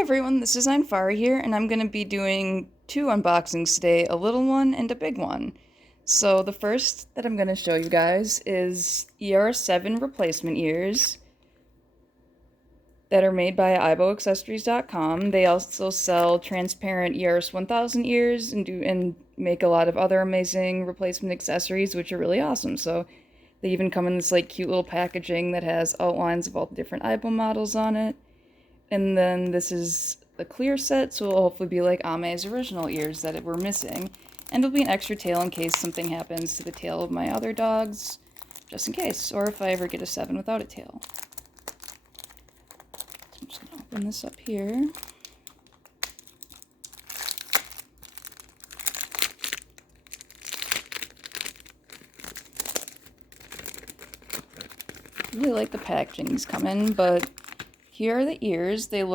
everyone, this is Einfara here, and I'm going to be doing two unboxings today, a little one and a big one. So the first that I'm going to show you guys is ER7 replacement ears that are made by aiboaccessories.com. They also sell transparent ERS 1000 ears and make a lot of other amazing replacement accessories, which are really awesome. So they even come in this like cute little packaging that has outlines of all the different aibo models on it. And then this is a clear set, so it'll hopefully be like Ame's original ears that were missing. And there'll be an extra tail in case something happens to the tail of my other dogs, just in case, or if I ever get a 7 without a tail. So I'm just gonna open this up here. I really like the packaging's coming, but here are the ears. They're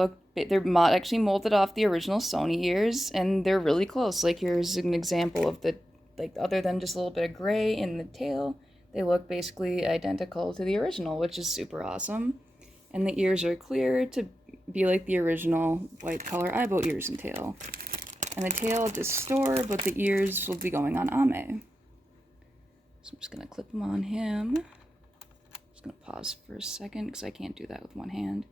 actually molded off the original Sony ears, and they're really close. Like, here's an example of the, like, other than just a little bit of gray in the tail, they look basically identical to the original, which is super awesome. And the ears are clear to be like the original white color aibo ears and tail. And the tail I'll just store, but the ears will be going on Ame. So I'm just gonna clip them on him. Just gonna pause for a second because I can't do that with one hand.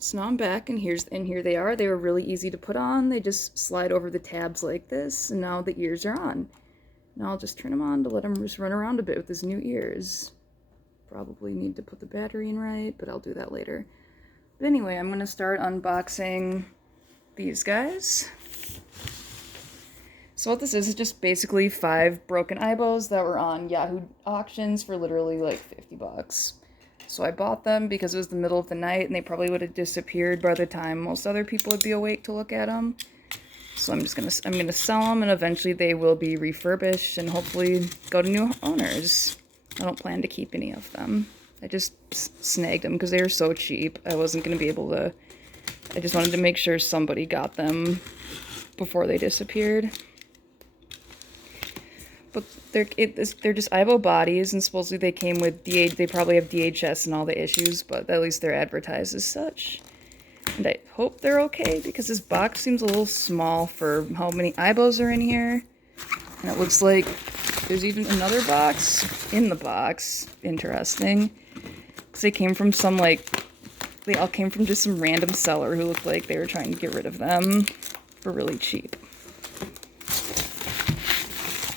So now I'm back, and here they are. They were really easy to put on. They just slide over the tabs like this, and now the ears are on. Now I'll just turn them on to let him just run around a bit with his new ears. Probably need to put the battery in right, but I'll do that later. But anyway, I'm going to start unboxing these guys. So what this is just basically 5 broken aibos that were on Yahoo auctions for literally like 50 bucks. So I bought them because it was the middle of the night and they probably would have disappeared by the time most other people would be awake to look at them. So I'm gonna sell them, and eventually they will be refurbished and hopefully go to new owners. I don't plan to keep any of them. I just snagged them because they were so cheap. I wasn't gonna be able to. I just wanted to make sure somebody got them before they disappeared. But they're just aibo bodies, and supposedly they came with they probably have DHS and all the issues, but at least they're advertised as such. And I hope they're okay, because this box seems a little small for how many aibos are in here. And it looks like there's even another box in the box. Interesting. Because they came from they all came from just some random seller who looked like they were trying to get rid of them for really cheap.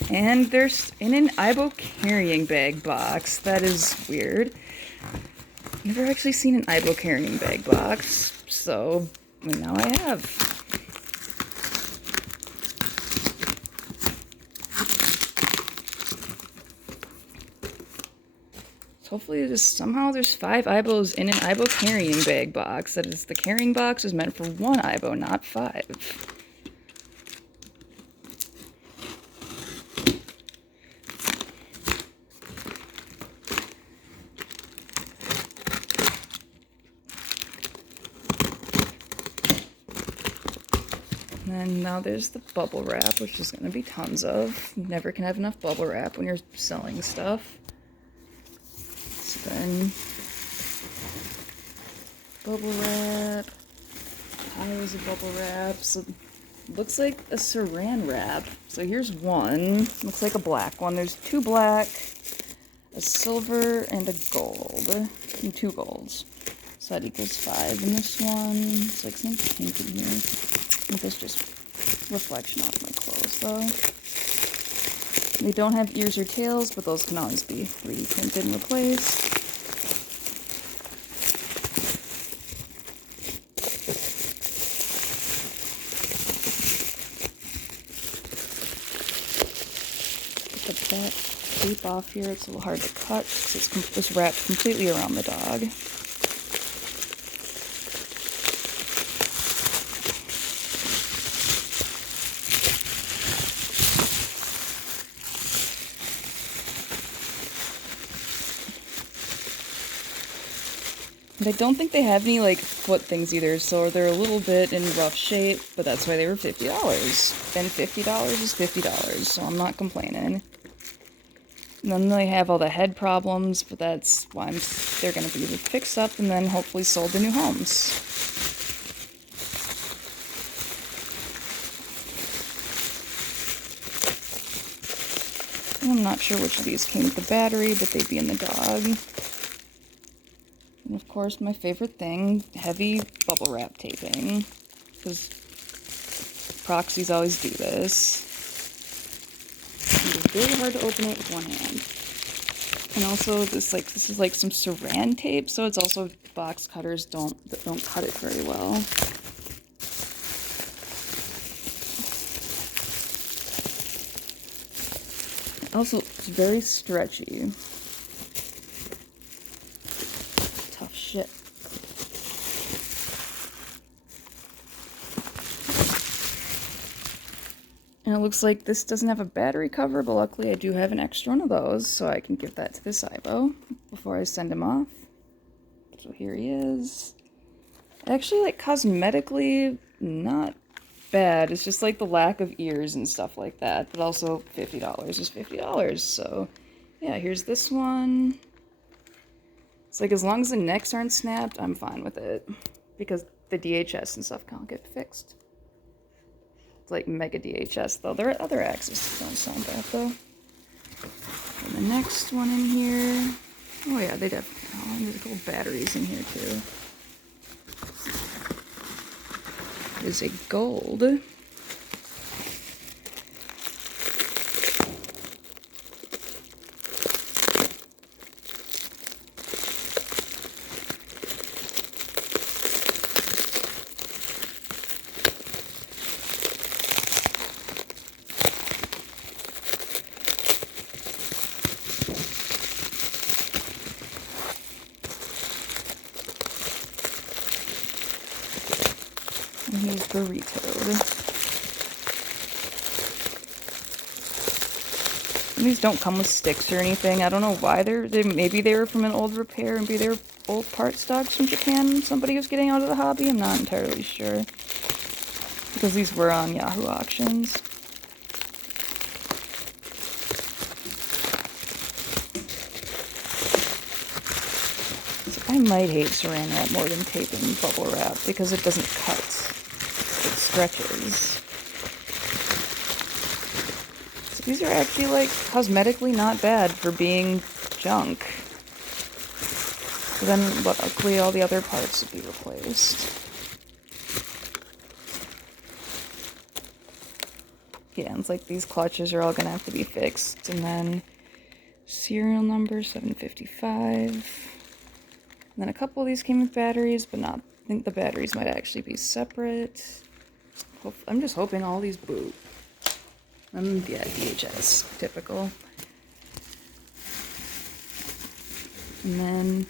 And there's in an aibo carrying bag box. That is weird. Never actually seen an aibo carrying bag box, so now I have. So hopefully somehow there's 5 aibos in an aibo carrying bag box. That is, the carrying box is meant for 1 aibo, not 5. And now there's the bubble wrap, which is going to be tons of. You never can have enough bubble wrap when you're selling stuff. So then, bubble wrap, piles of bubble wrap. So looks like a saran wrap. So here's one. Looks like a black one. There's 2 black, a silver, and a gold. And 2 golds. So that equals 5 in this one. It's like some pink in here. I think that's just reflection off my clothes, though. They don't have ears or tails, but those can always be 3D printed and replaced. Put that tape off here. It's a little hard to cut because it's wrapped completely around the dog. And I don't think they have any, like, foot things either, so they're a little bit in rough shape, but that's why they were $50. And $50 is $50, so I'm not complaining. And then they have all the head problems, but that's why they're going to be fixed up and then hopefully sold to new homes. I'm not sure which of these came with the battery, but they'd be in the dog. And of course, my favorite thing, heavy bubble wrap taping. Because proxies always do this. And it's very hard to open it with one hand. And also, this is like some saran tape, so it's also box cutters don't cut it very well. Also, it's very stretchy. Tough shit. And it looks like this doesn't have a battery cover, but luckily I do have an extra one of those, so I can give that to this aibo before I send him off. So here he is. Actually, like, cosmetically, not bad. It's just like the lack of ears and stuff like that, but also $50 is $50, so yeah, here's this one. It's like, as long as the necks aren't snapped, I'm fine with it, because the DHS and stuff can't get fixed. It's like mega DHS though. There are other axes that don't sound bad though. And the next one in here, oh yeah, they definitely, oh, there's a couple batteries in here too. Is a gold. And he's burritoed. And these don't come with sticks or anything. I don't know why maybe they were from an old repair, maybe they were old part stocks from Japan. Somebody was getting out of the hobby. I'm not entirely sure. Because these were on Yahoo auctions. I might hate saran wrap more than taping bubble wrap because it doesn't cut. It stretches. So these are actually, like, cosmetically not bad for being junk. But then, luckily, all the other parts would be replaced. Yeah, it's like these clutches are all gonna have to be fixed. And then serial number 755. And then a couple of these came with batteries, but not. I think the batteries might actually be separate. I'm just hoping all these boot. Yeah, DHS, typical. And then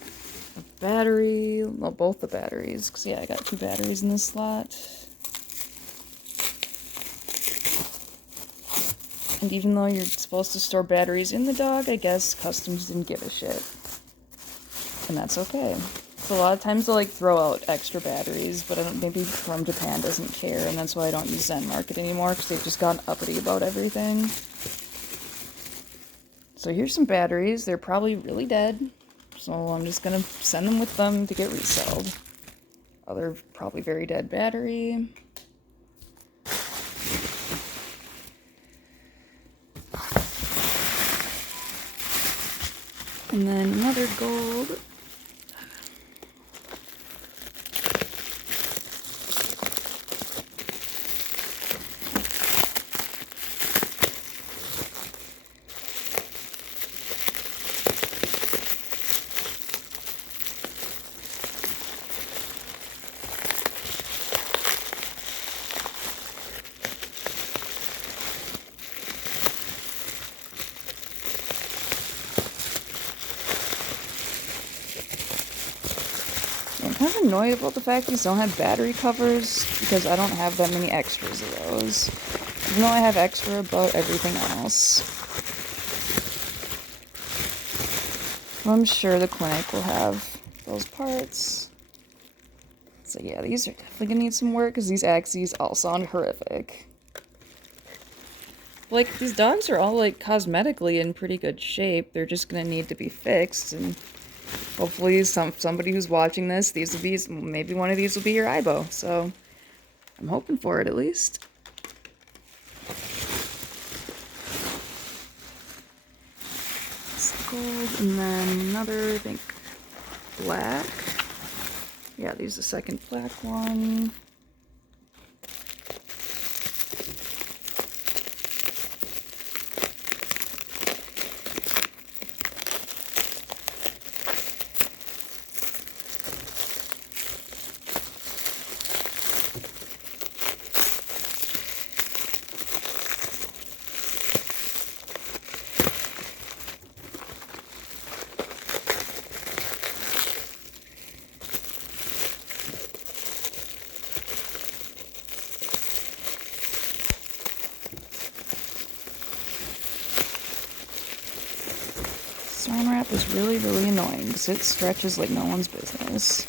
a battery, well, both the batteries, because yeah, I got 2 batteries in this slot. And even though you're supposed to store batteries in the dog, I guess Customs didn't give a shit. And that's okay. So a lot of times they'll like throw out extra batteries, but maybe from Japan doesn't care, and that's why I don't use Zen Market anymore, because they've just gotten uppity about everything. So here's some batteries. They're probably really dead, so I'm just gonna send them with them to get resold. Other probably very dead battery. And then another gold. I'm kind of annoyed about the fact these don't have battery covers, because I don't have that many extras of those. Even though I have extra about everything else. I'm sure the clinic will have those parts. So yeah, these are definitely gonna need some work, because these axes all sound horrific. Like, these dogs are all, like, cosmetically in pretty good shape. They're just gonna need to be fixed, and hopefully somebody who's watching this, maybe one of these will be your aibo. So I'm hoping for it at least. gold, and then another, I think, black. Yeah, these the second black one. Saran wrap is really, really annoying because it stretches like no one's business.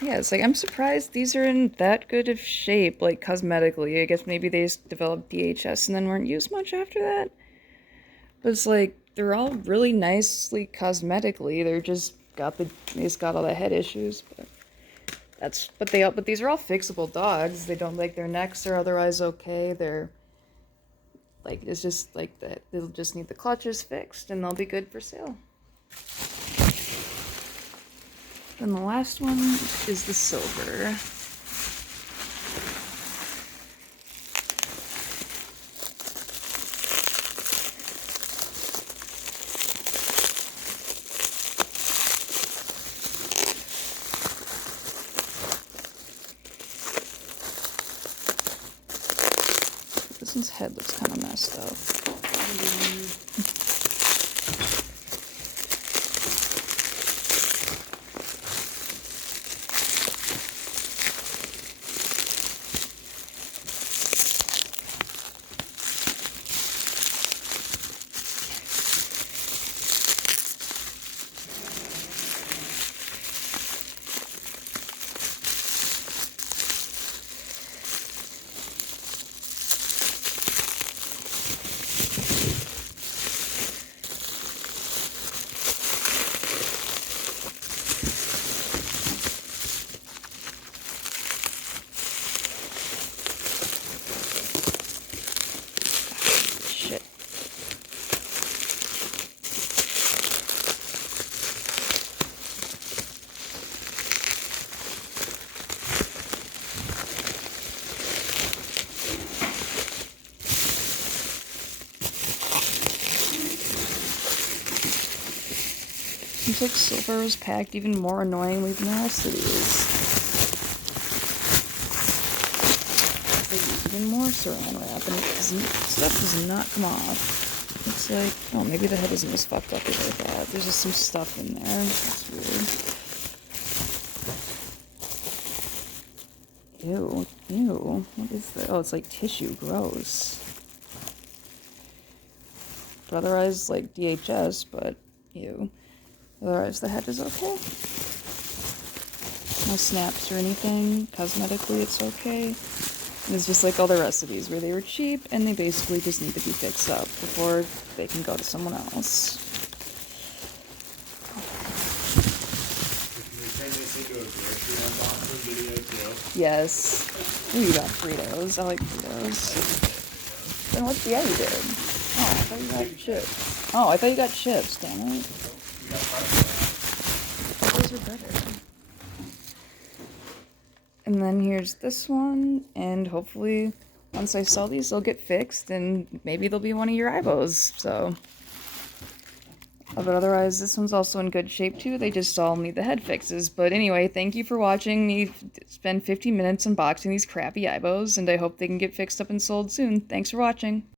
Yeah, it's like, I'm surprised these are in that good of shape, like, cosmetically. I guess maybe they just developed DHS and then weren't used much after that. But it's like, they're all really nicely cosmetically. They just got all the head issues, but these are all fixable dogs. They don't, like, their necks are otherwise okay. They're, like, it's just, like, that they'll just need the clutches fixed and they'll be good for sale. Then the last one is the silver. This one's head looks kind of messed up. Shit. Seems like silver was packed even more annoyingly than the rest of these. They use even more saran wrap and stuff does not come off. Looks like, oh, maybe the head isn't as fucked up as I thought. There's just some stuff in there. That's weird. Ew, ew. What is that? Oh, it's like tissue. Gross. But otherwise, like DHS, but ew. Otherwise, the head is okay. No snaps or anything. Cosmetically, it's okay. And it's just like all the rest of these, where they were cheap and they basically just need to be fixed up before they can go to someone else. Yes. Ooh, you got Fritos. I like Fritos. Then what's the other you did? Oh, I thought you got chips. Oh, I thought you got chips, damn it. Those are better. And then here's this one, and hopefully once I sell these, they'll get fixed, and maybe they'll be one of your aibos, so. But otherwise, this one's also in good shape too. They just all need the head fixes. But anyway, thank you for watching me spend 15 minutes unboxing these crappy aibos, and I hope they can get fixed up and sold soon. Thanks for watching.